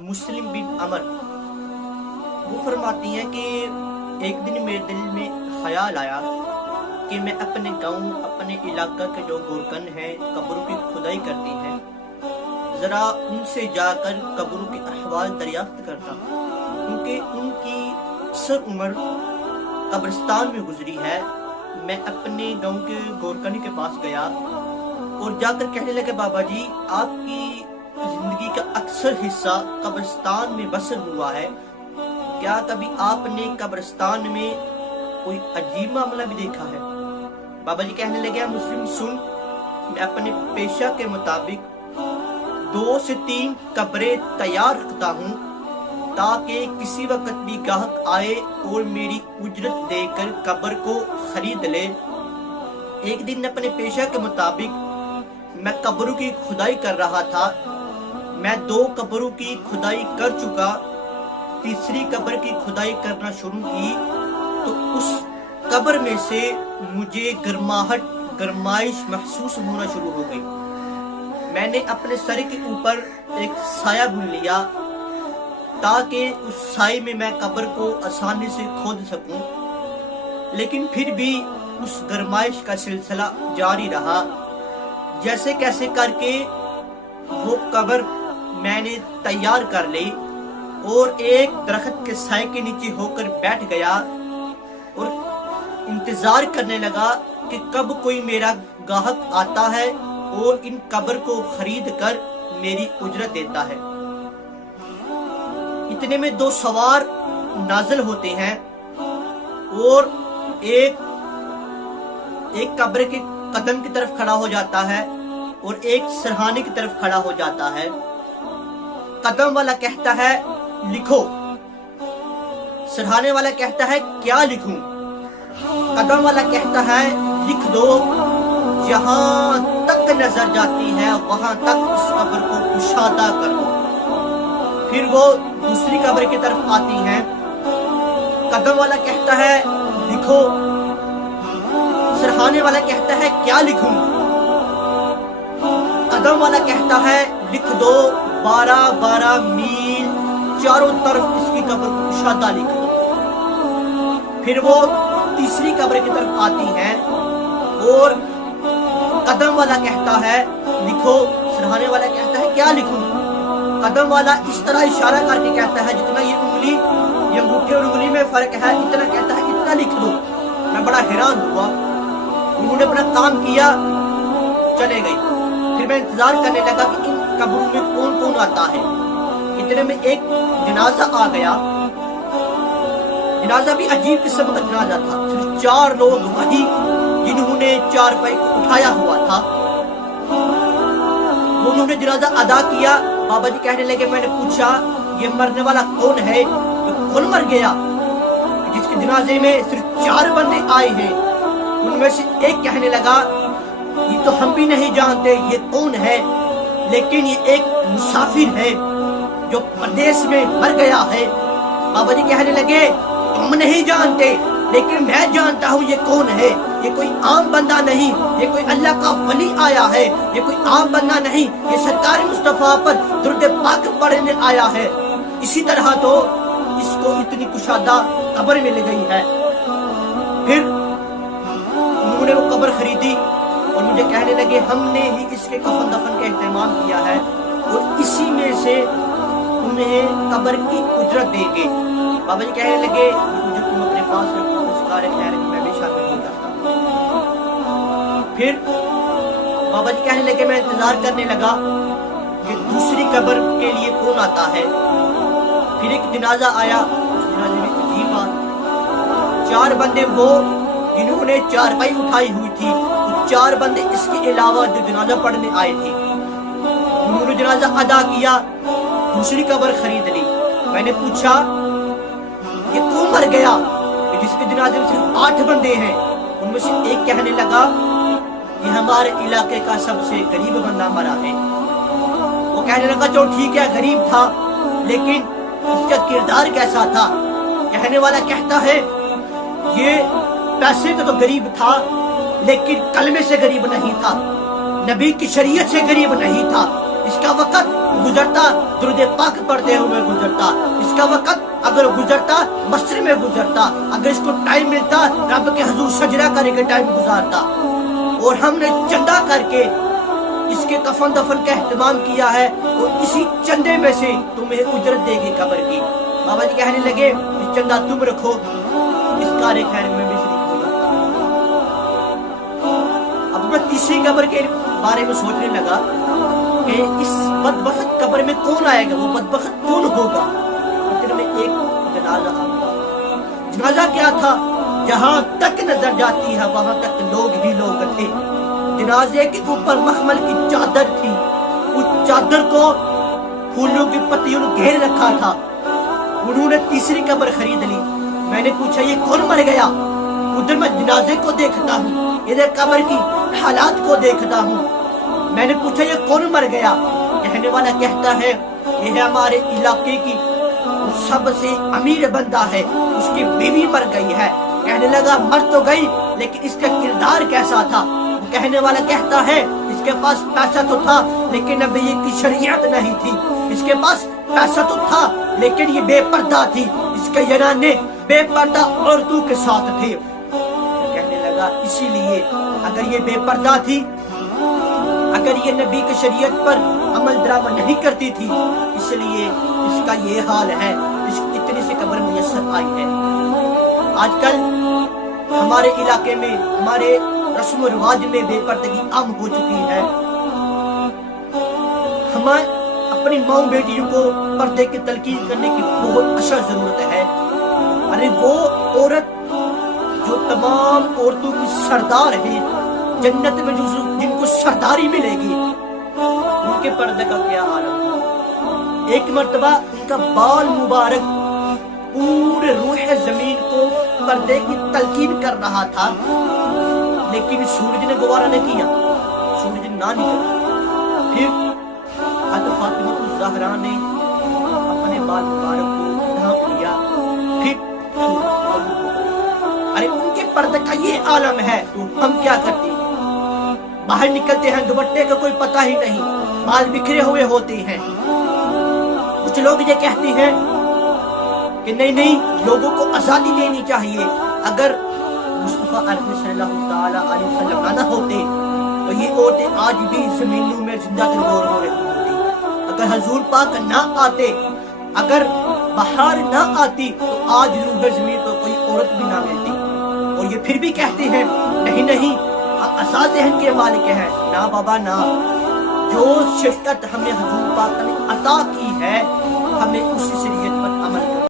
मुस्लिम बिन अमर वो फरमाती हैं कि एक दिन मेरे दिल में ख्याल आया कि मैं अपने गांव अपने इलाका के जो गोरकन हैं कब्रों की खुदाई करती हैं ज़रा उनसे जाकर कब्रों के अहवाल दरियाफ्त करता हूँ, क्योंकि उनकी अक्सर उम्र कब्रिस्तान में गुजरी है। मैं अपने गांव के गोरकन के पास गया और जाकर कहने लगे, बाबा जी आपकी जिंदगी का अक्सर हिस्सा कब्रिस्तान में बसर हुआ है, क्या कभी आपने कब्रिस्तान में कोई अजीब मामला भी देखा है? बाबा जी कहने लगे, मुस्लिम सुन, मैं अपने पेशा के मुताबिक 2 से 3 कब्रें तैयार रखता हूँ ताकि किसी वक्त भी गाहक आए और मेरी उजरत देकर कब्र को खरीद ले। एक दिन अपने पेशा के मुताबिक मैं कब्रों की खुदाई कर रहा था। मैं 2 कब्रों की खुदाई कर चुका, तीसरी कब्र की खुदाई करना शुरू की तो उस कब्र में से मुझे गरमाइश महसूस होना शुरू हो गई। मैंने अपने सर के ऊपर एक साया बुन लिया ताकि उस साए में मैं कब्र को आसानी से खोद सकूं, लेकिन फिर भी उस गरमाइश का सिलसिला जारी रहा। जैसे कैसे करके वो कब्र मैंने तैयार कर ली और एक दरख्त के साए के नीचे होकर बैठ गया और इंतजार करने लगा कि कब कोई मेरा गाहक आता है और इन कब्र को खरीद कर मेरी उजरत देता है। इतने में 2 सवार नाज़िल होते हैं और एक कब्र के कदम की तरफ खड़ा हो जाता है और एक सरहाने की तरफ खड़ा हो जाता है। कदम वाला कहता है लिखो, सरहाने वाला कहता है क्या लिखूं? कदम वाला कहता है लिख दो, जहां तक नजर जाती है वहां तक उस कब्र को कुशादा कर दो। फिर वो दूसरी कब्र की तरफ आती हैं। कदम वाला कहता है लिखो, सरहाने वाला कहता है क्या लिखूं? कदम वाला कहता है लिख दो, 12-12 मील चारों तरफ इसकी कब्र को कुशादा लिख दो। फिर वो तीसरी कब्र की तरफ आती हैं और कदम वाला कहता है लिखो, सरहाने वाला कहता है क्या लिखूं? कदम वाला इस तरह इशारा करके कहता है जितना ये उंगली, ये अंगूठे और उंगली में फर्क है, इतना कहता है इतना लिख दो। मैं बड़ा हैरान हुआ। उन्होंने अपना काम किया, चले गई। फिर मैं इंतजार करने लगा कि इन कब्रों में कौन कौन आता है। इतने में एक जनाजा आ गया। जनाजा भी अजीब किस्म का जनाजा था। सिर्फ 4 लोग वही जिन्होंने 4 पाई को उठाया हुआ था, उन्होंने जनाजा अदा किया। बाबा जी कहने लगे, मैंने पूछा ये मरने वाला कौन है, ये कौन मर गया जिसके जनाजे में सिर्फ 4 बंदे आए हैं? उनमें से एक कहने लगा, ये तो हम भी नहीं जानते ये कौन है, लेकिन ये एक मुसाफिर है जो प्रदेश में मर गया है। बाबा जी कहने लगे, तुम नहीं जानते लेकिन मैं जानता हूँ ये कौन है। ये कोई आम बंदा नहीं, ये कोई अल्लाह का वली आया है, ये कोई आम बंदा नहीं, ये सरकार मुस्तफा पर दुरूद पाक पढ़ने आया है। इसी तरह तो इसको इतनी कुशादा कब्र मिल गई है। फिर उन्होंने वो कब्र खरीदी और मुझे कहने लगे, हमने ही इसके कफन दफन का एहतमाम किया है और इसी में से तुम्हें कब्र की उजरत देंगे। बाबा जी कहने लगे, मुझे तुम अपने पास रखो, उस कार्य खैर में भी शामिल हो जाता। फिर बाबा जी कहने लगे, मैं इंतजार करने लगा कि दूसरी कब्र के लिए कौन आता है। फिर एक जनाजा आया। उस जनाजे में अजीब बात, 4 बंदे वो जिन्होंने 4 पाई उठाई हुई थी, 4 बंदे इसके अलावा जो जनाजा पढ़ने आए थे, उन्होंने जनाजा अदा किया, दूसरी कब्र खरीद ली। मैंने पूछा ये कौन मर गया जिसके जनाजे में सिर्फ 8 बंदे हैं? उनमें से एक कहने लगा, ये हमारे इलाके का सबसे गरीब बंदा मरा है। वो कहने लगा, जो ठीक है गरीब था लेकिन इसका किरदार कैसा था? कहने वाला कहता है, ये पैसे तो गरीब था लेकिन कलमे से गरीब नहीं था, नबी की शरीयत से गरीब नहीं था, इसका वक्त गुजरता दुरूद पाक पढ़ते हुए गुजरता, इसका वक्त अगर गुजरता मस्जिद में गुजरता, अगर इसको टाइम मिलता रब के हुजूर सजदा करके टाइम गुजारता। और हमने चंदा करके इसके कफन दफन का एहतमाम किया है, और इसी चंदे में से तुम्हें उजरत देगी कब्र की। बाबा जी कहने लगे इस चंदा तुम रखो, इस कार्य खैर में भी शरीक हो जाता। अब मैं तीसरी कब्र के बारे में सोचने लगा कि इस बदबख्त कब्र में कौन आएगा, वो बदबख्त कौन होगा। इतने में एक जनाजा आ गया। जनाजा क्या था, जहां तक नजर जाती है वहां तक लोग ही लोग थे। जनाजे के ऊपर मखमल की चादर थी, उस चादर को फूलों की पत्तियों ने घेर रखा था। उन्होंने तीसरी कब्र खरीद ली। मैंने पूछा ये कौन मर गया। उधर मैं जनाजे को देखता हूँ, इधर कब्र की हालात को देखता हूँ। मैंने पूछा ये कौन मर गया। कहने वाला कहता है ये है हमारे इलाके की सबसे अमीर बंदा है, उसकी बीवी मर गई है। कहने लगा मर तो गई लेकिन इसका किरदार कैसा था। कहने वाला कहता है इसके पास पैसा तो था लेकिन नबी की शरीयत नहीं थी। इसके पास पैसा तो था लेकिन ये बेपर्दा थी, इसके जनाने बेपर्दा औरतों के साथ थे। कहने लगा इसीलिए अगर ये बेपर्दा थी, अगर ये नबी की शरीयत पर अमल दरामद नहीं करती थी, इसलिए इसका ये हाल है, इतनी सी कब्र मुयस्सर आई है। आजकल हमारे इलाके में हमारे रस्म रिवाज में बेपर्दगी आम हो चुकी है। हमें अपनी माँ बेटियों को पर्दे की तलकीन करने की बहुत अशद जरूरत है। अरे वो औरत जो तमाम औरतों की सरदार है, जन्नत में जिनको सरदारी मिलेगी, उनके पर्दे का क्या हाल है। एक मर्तबा उनका बाल मुबारक पूरे रूह जमीन को पर्दे की तलकीन कर रहा था, लेकिन सूरज ने गवारा न किया, सूरज ना निकला। फिर हज़रत फातिमा ज़हरा ने अपने बाल मुबारक को ढांप लिया, फिर अरे उनके पर्दे का ये आलम है, तो हम क्या करते हैं। बाहर निकलते हैं दुपट्टे का कोई पता ही नहीं, बाल बिखरे हुए होते हैं। कुछ लोग ये कहते हैं कि नहीं लोगों को आजादी देनी चाहिए। अगर मुस्तफा सल्लल्लाहु अलैहि वसल्लम ना होते तो ये औरतें आज भी जमीनों में जिंदा दरगोर हो रही होती। अगर हुजूर पाक ना आते, अगर बाहर ना आती तो आज रूह जमीन पर कोई औरत भी ना मिलती। और ये फिर भी कहते हैं नहीं असाज़ जहन के मालिक हैं। ना बाबा ना, जो शिद्दत हमें हुजूर पाक ने अता की है